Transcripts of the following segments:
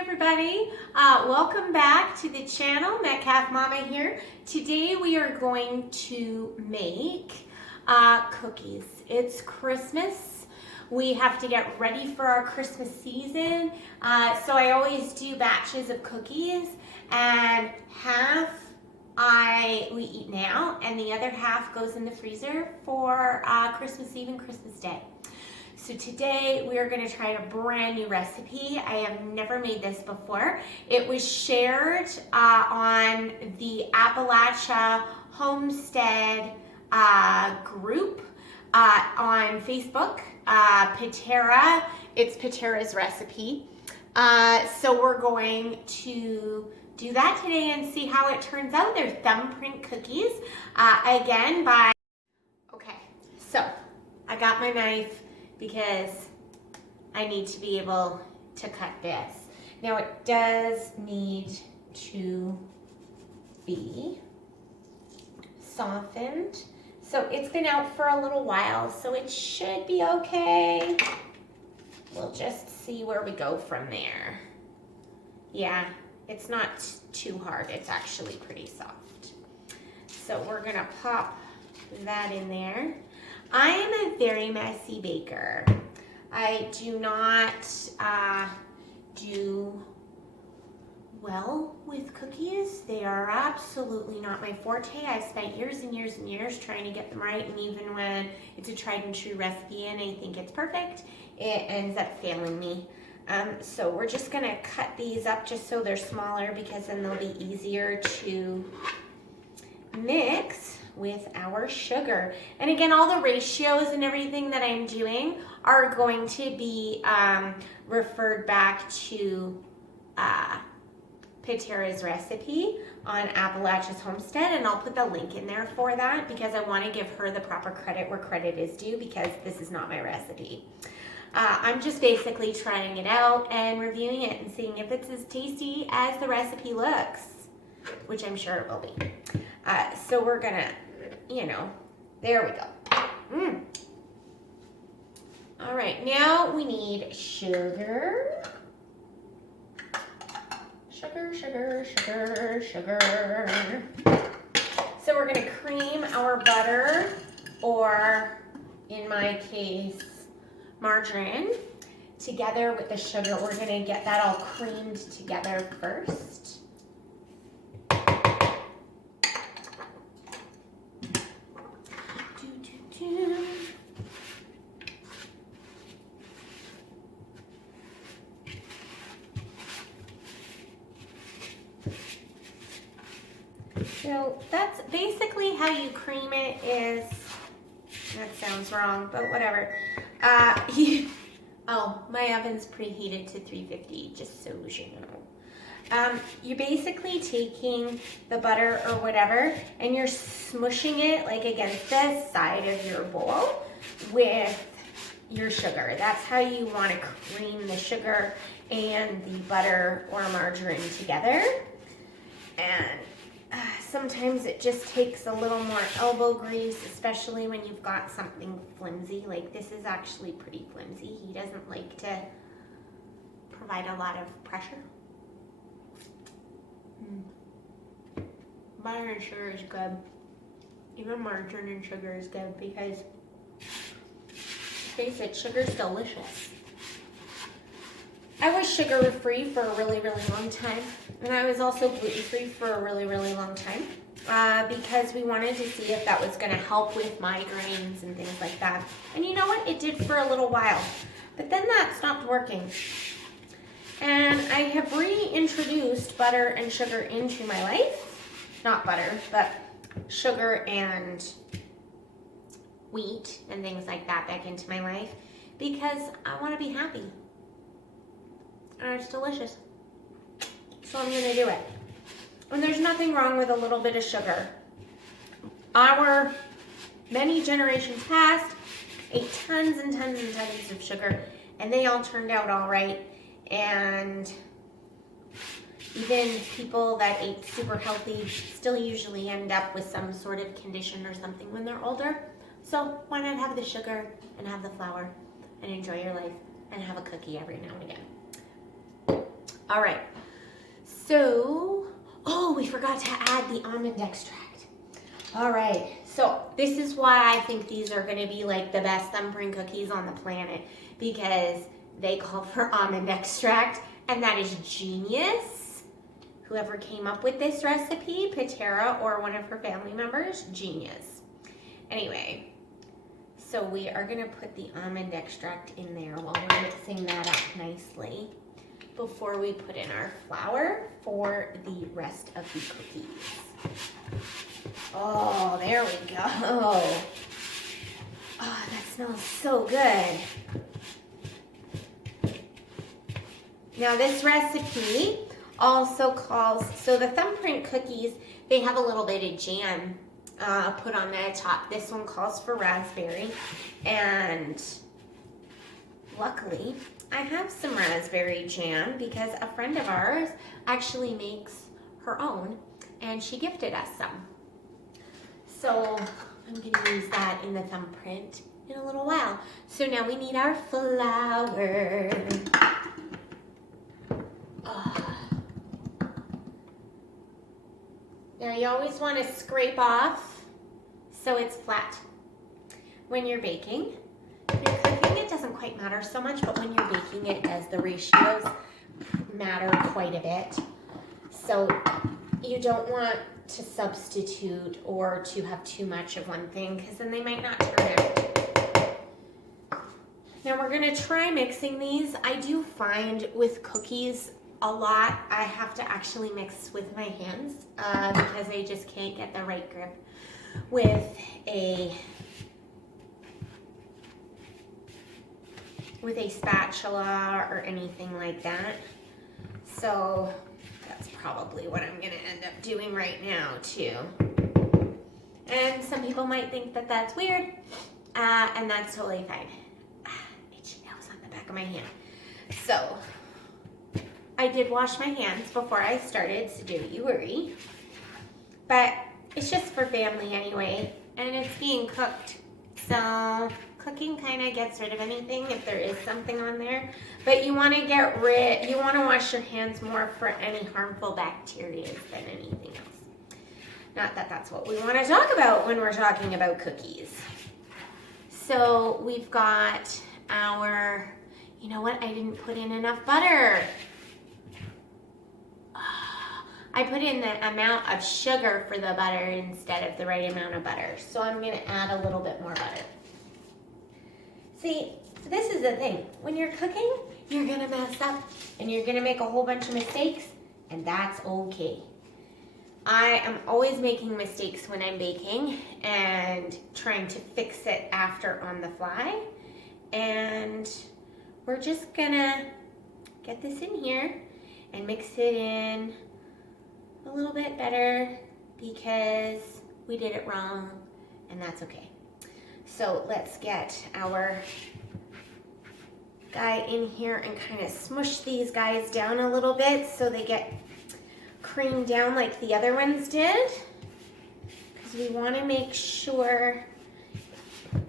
everybody. Welcome back to the channel. Metcalf Mama here. Today we are going to make cookies. It's Christmas. We have to get ready for our Christmas season. So I always do batches of cookies, and half we eat now and the other half goes in the freezer for Christmas Eve and Christmas Day. So today we are going to try a brand new recipe. I have never made this before. It was shared on the Appalachia Homestead group on Facebook. Patera, it's Patera's recipe. So we're going to do that today and see how it turns out. They're thumbprint cookies. Okay, so I got my knife because I need to be able to cut this. Now it does need to be softened. So it's been out for a little while, so it should be okay. We'll just see where we go from there. Yeah, it's not too hard. It's actually pretty soft. So we're gonna pop that in there. I am a very messy baker. I do not do well with cookies. They are absolutely not my forte. I've spent years and years and years trying to get them right, and even when it's a tried and true recipe and I think it's perfect, it ends up failing me. So we're just gonna cut these up just so they're smaller, because then they'll be easier to mix with our sugar. And again, all the ratios and everything that I'm doing are going to be referred back to Patera's recipe on Appalachia's Homestead, and I'll put the link in there for that because I want to give her the proper credit where credit is due, because this is not my recipe. I'm just basically trying it out and reviewing it and seeing if it's as tasty as the recipe looks, which I'm sure it will be. So we're gonna, there we go. All right, now we need sugar. Sugar. So we're gonna cream our butter, or in my case, margarine, together with the sugar. We're gonna get that all creamed together first. So that's basically how you cream it. Is, that sounds wrong, but whatever. Oh, my oven's preheated to 350, just so you know. You're basically taking the butter or whatever, and you're smushing it like against the side of your bowl with your sugar. That's how you want to cream the sugar and the butter or margarine together. And sometimes it just takes a little more elbow grease, especially when you've got something flimsy. Like this is actually pretty flimsy. He doesn't like to provide a lot of pressure. Butter and sugar is good. Even margarine and sugar is good because, face it, sugar's delicious. I was sugar-free for a really, really long time, and I was also gluten-free for a really, really long time because we wanted to see if that was going to help with migraines and things like that. And you know what? It did for a little while, but then that stopped working. And I have reintroduced butter and sugar into my life. Not butter, but sugar and wheat and things like that back into my life because I want to be happy. And it's delicious. So I'm going to do it. And there's nothing wrong with a little bit of sugar. Our many generations past ate tons and tons and tons of sugar, and they all turned out all right. And even people that ate super healthy still usually end up with some sort of condition or something when they're older. So why not have the sugar and have the flour and enjoy your life and have a cookie every now and again. All right. So, oh, we forgot to add the almond extract. All right. So this is why I think these are going to be like the best thumbprint cookies on the planet, because they call for almond extract, and that is genius. Whoever came up with this recipe, Patera or one of her family members, genius. Anyway, so we are going to put the almond extract in there while we're mixing that up nicely before we put in our flour for the rest of the cookies. Oh, there we go. Oh, that smells so good. Now this recipe also calls, so the thumbprint cookies, they have a little bit of jam put on the top. This one calls for raspberry, and luckily I have some raspberry jam because a friend of ours actually makes her own, and she gifted us some. So I'm going to use that in the thumbprint in a little while. So now we need our flour. Now you always want to scrape off so it's flat. When you're baking, you're cooking, it doesn't quite matter so much, but when you're baking, it does. The ratios matter quite a bit. So you don't want to substitute or to have too much of one thing, because then they might not turn out. Now we're going to try mixing these. I do find with cookies a lot I have to actually mix with my hands because I just can't get the right grip with a spatula or anything like that. So that's probably what I'm going to end up doing right now too. And some people might think that that's weird, and that's totally fine. Itchy nose on the back of my hand. So I did wash my hands before I started, so don't you worry. But it's just for family anyway, and it's being cooked. So cooking kind of gets rid of anything if there is something on there. But you want to you want to wash your hands more for any harmful bacteria than anything else. Not that that's what we want to talk about when we're talking about cookies. So we've got our, you know what, I didn't put in enough butter. I put in the amount of sugar for the butter instead of the right amount of butter. So I'm going to add a little bit more butter. See, this is the thing. When you're cooking, you're going to mess up and you're going to make a whole bunch of mistakes, and that's okay. I am always making mistakes when I'm baking and trying to fix it after on the fly. And we're just going to get this in here and mix it in a little bit better because we did it wrong, and that's okay. So let's get our guy in here and kind of smush these guys down a little bit so they get creamed down like the other ones did, because we want to make sure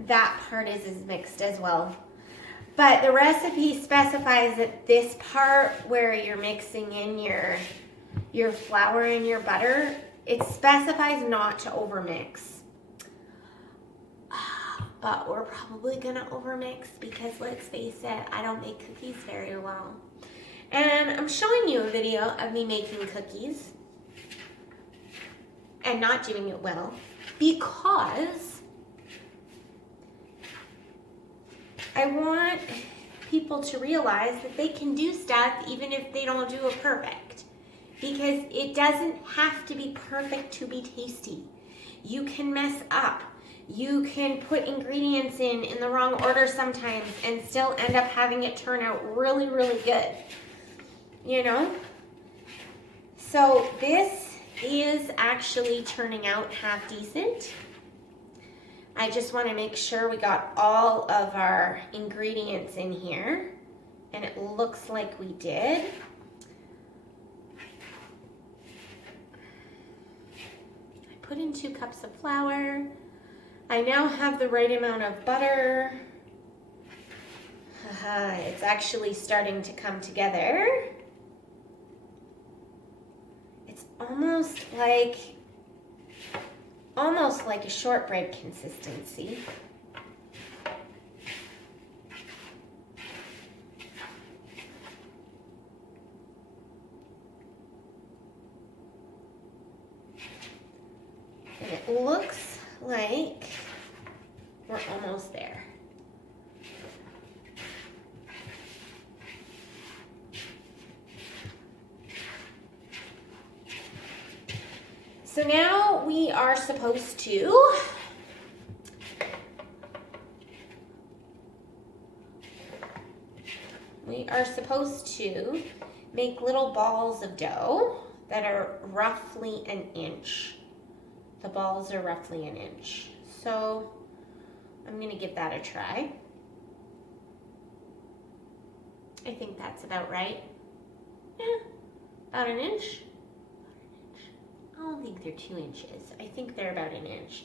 that part is as mixed as well. But the recipe specifies that this part where you're mixing in your flour and your butter, it specifies not to overmix. But we're probably gonna overmix because, let's face it, I don't make cookies very well. And I'm showing you a video of me making cookies and not doing it well because I want people to realize that they can do stuff even if they don't do it perfect. Because it doesn't have to be perfect to be tasty. You can mess up. You can put ingredients in the wrong order sometimes and still end up having it turn out really, really good. You know? So this is actually turning out half decent. I just want to make sure we got all of our ingredients in here, and it looks like we did. Put in 2 cups of flour. I now have the right amount of butter. It's actually starting to come together. almost like a shortbread consistency. And it looks like we're almost there. So now we are supposed to make little balls of dough that are roughly an inch. The balls are roughly an inch. So I'm going to give that a try. I think that's about right. Yeah, about an inch. I don't think they're 2 inches. I think they're about an inch.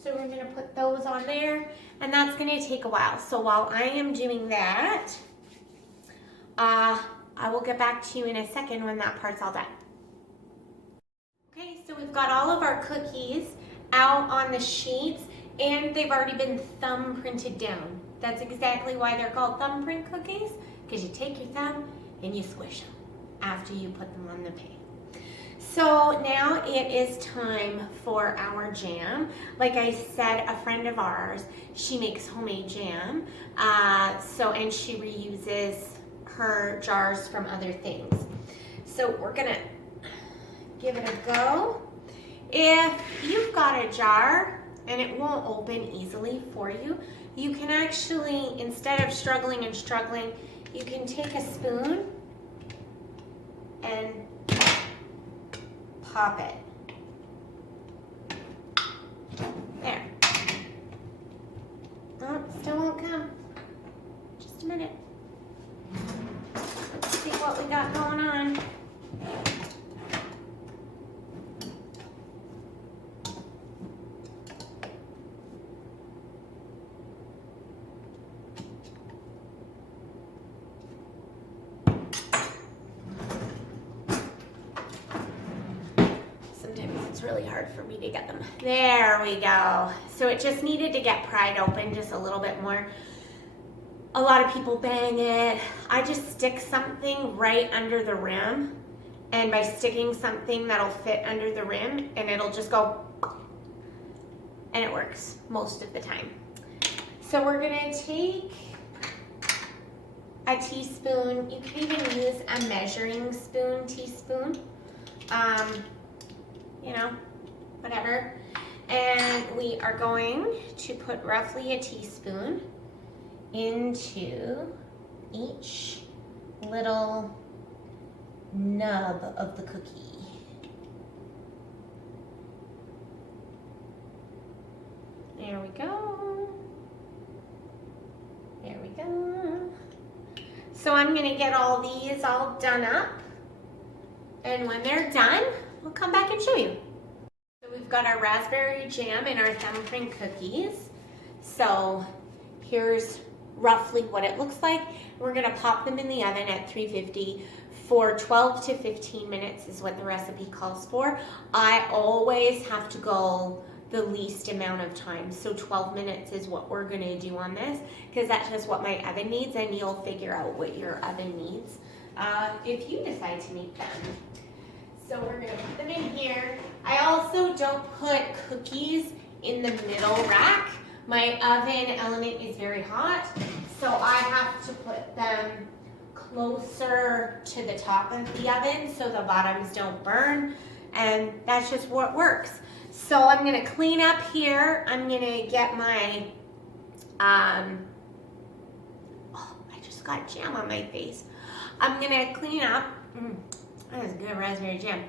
So we're going to put those on there, and that's going to take a while. So while I am doing that, I will get back to you in a second when that part's all done. Okay, so we've got all of our cookies out on the sheets, and they've already been thumb printed down. That's exactly why they're called thumbprint cookies, because you take your thumb and you squish them after you put them on the pan. So now it is time for our jam. Like I said, a friend of ours, she makes homemade jam, and she reuses her jars from other things. So we're gonna give it a go. If you've got a jar and it won't open easily for you, you can actually, instead of struggling, you can take a spoon and pop it. There. Oh, still won't come. Just a minute. Let's see what we got going on. It's really hard for me to get them. There we go. So it just needed to get pried open just a little bit more. A lot of people bang it. I just stick something right under the rim, and by sticking something that'll fit under the rim, and it'll just go, and it works most of the time. So we're gonna take a teaspoon. You can even use a measuring spoon, teaspoon. You know, whatever. And we are going to put roughly a teaspoon into each little nub of the cookie. There we go. There we go. So I'm gonna get all these all done up, and when they're done, we'll come back and show you. So we've got our raspberry jam and our thumbprint cookies. So here's roughly what it looks like. We're gonna pop them in the oven at 350 for 12 to 15 minutes is what the recipe calls for. I always have to go the least amount of time. So 12 minutes is what we're gonna do on this, because that's just what my oven needs, and you'll figure out what your oven needs if you decide to make them. So we're gonna put them in here. I also don't put cookies in the middle rack. My oven element is very hot, so I have to put them closer to the top of the oven so the bottoms don't burn, and that's just what works. So I'm gonna clean up here. I'm gonna get my, oh, I just got jam on my face. I'm gonna clean up. That is good raspberry jam.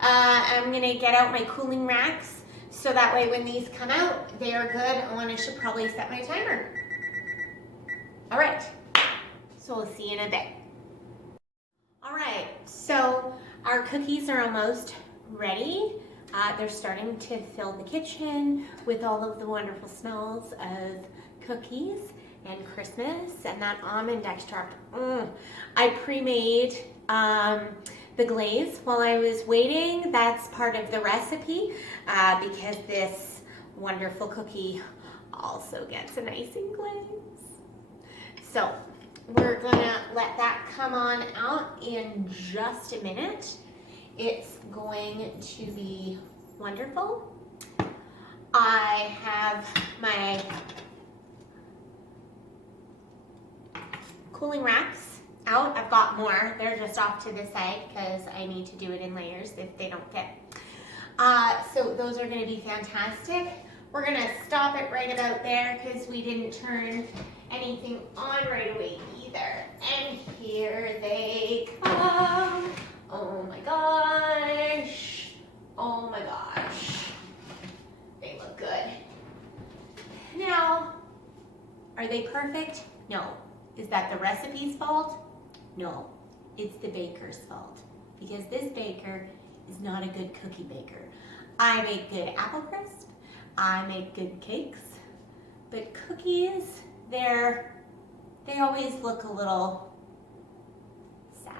I'm gonna get out my cooling racks so that way when these come out, they are good. Oh, and I should probably set my timer. All right, so we'll see you in a bit. All right, so our cookies are almost ready. They're starting to fill the kitchen with all of the wonderful smells of cookies and Christmas and that almond extract. I pre-made the glaze while I was waiting. That's part of the recipe because this wonderful cookie also gets an icing glaze. So we're gonna let that come on out in just a minute. It's going to be wonderful. I have my cooling racks out. I've got more. They're just off to the side because I need to do it in layers if they don't fit. So those are going to be fantastic. We're going to stop it right about there because we didn't turn anything on right away either. And here they come. Oh my gosh. Oh my gosh. They look good. Now, are they perfect? No. Is that the recipe's fault? No. It's the baker's fault. Because this baker is not a good cookie baker. I make good apple crisp. I make good cakes. But cookies, they always look a little sad.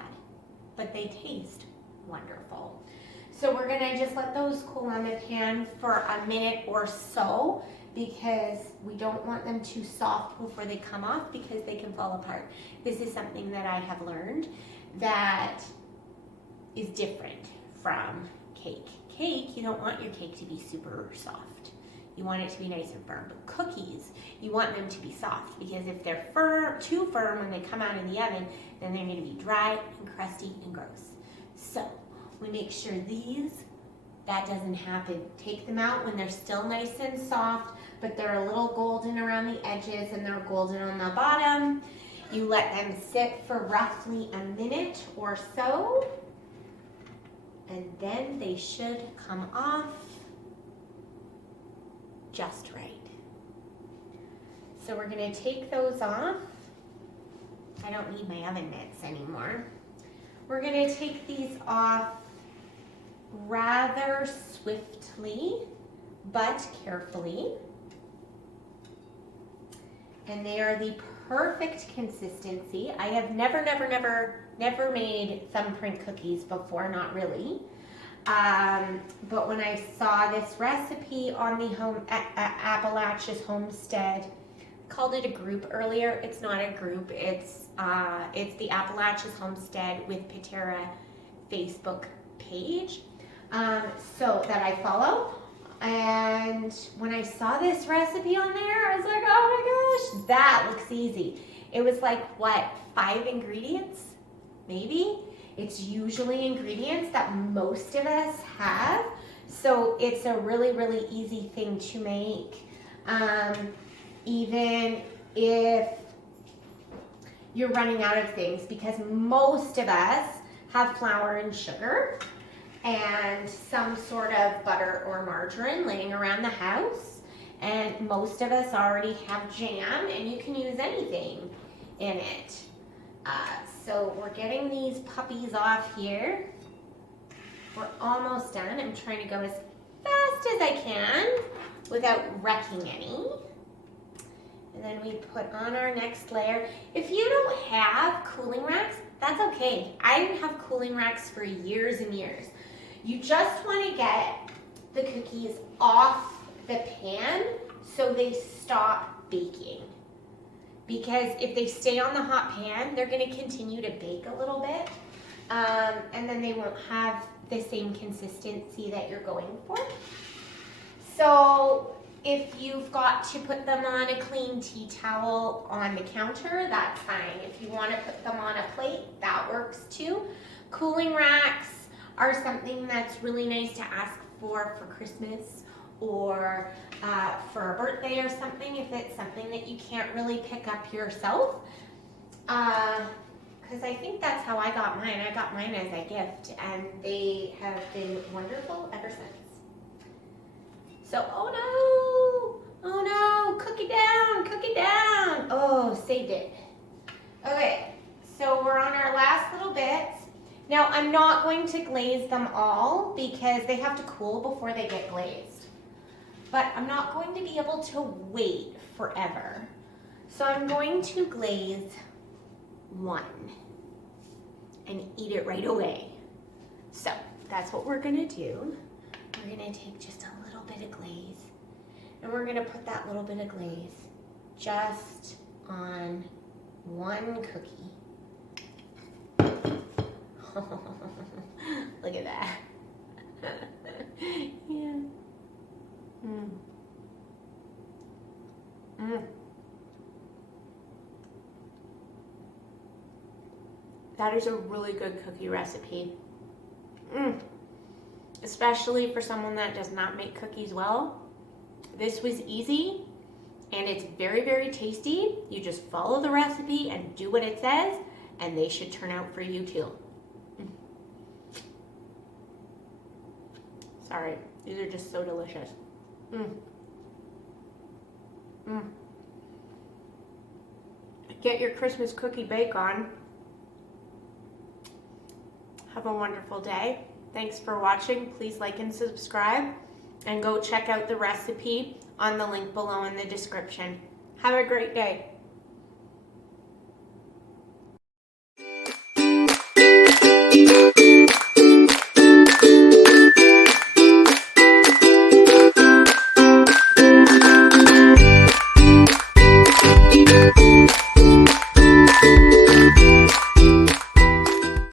But they taste wonderful. So we're gonna just let those cool on the pan for a minute or so because we don't want them too soft before they come off because they can fall apart. This is something that I have learned that is different from cake. Cake, you don't want your cake to be super soft. You want it to be nice and firm. But cookies, you want them to be soft because if they're too firm when they come out in the oven, then they're gonna be dry and crusty and gross. So we make sure that doesn't happen. Take them out when they're still nice and soft, but they're a little golden around the edges and they're golden on the bottom. You let them sit for roughly a minute or so, and then they should come off just right. So we're gonna take those off. I don't need my oven mitts anymore. We're gonna take these off rather swiftly, but carefully. And they are the perfect consistency. I have never made thumbprint cookies before, not really. But when I saw this recipe on the Appalachia's Homestead, called it a group earlier. It's not a group. It's the Appalachia's Homestead with Patera Facebook page, so that I follow. And when I saw this recipe on there, I was like, oh my gosh, that looks easy. It was like, what, 5 ingredients? Maybe? It's usually ingredients that most of us have. So it's a really, really easy thing to make. Even if you're running out of things, because most of us have flour and sugar and some sort of butter or margarine laying around the house, and most of us already have jam, and you can use anything in it. So we're getting these puppies off here. We're almost done. I'm trying to go as fast as I can without wrecking any. And then we put on our next layer. If you don't have cooling racks, that's okay. I didn't have cooling racks for years and years. You just want to get the cookies off the pan so they stop baking. Because if they stay on the hot pan, they're going to continue to bake a little bit. And then they won't have the same consistency that you're going for. So if you've got to put them on a clean tea towel on the counter, that's fine. If you want to put them on a plate, that works too. Cooling racks are something that's really nice to ask for Christmas or for a birthday or something, if it's something that you can't really pick up yourself. Because I think that's how I got mine. I got mine as a gift, and they have been wonderful ever since. So, oh no, cookie down. Oh, saved it. Okay, so we're on our last little bits. Now, I'm not going to glaze them all because they have to cool before they get glazed. But I'm not going to be able to wait forever. So I'm going to glaze one and eat it right away. So that's what we're gonna do. We're gonna take just a little bit of glaze and we're gonna put that little bit of glaze just on one cookie. Look at that. Yeah. Mm. Mm. That is a really good cookie recipe. Especially for someone that does not make cookies well. This was easy and it's very, very tasty. You just follow the recipe and do what it says and they should turn out for you too. Sorry, these are just so delicious. Get your Christmas cookie bake on. Have a wonderful day. Thanks for watching. Please like and subscribe and go check out the recipe on the link below in the description. Have a great day.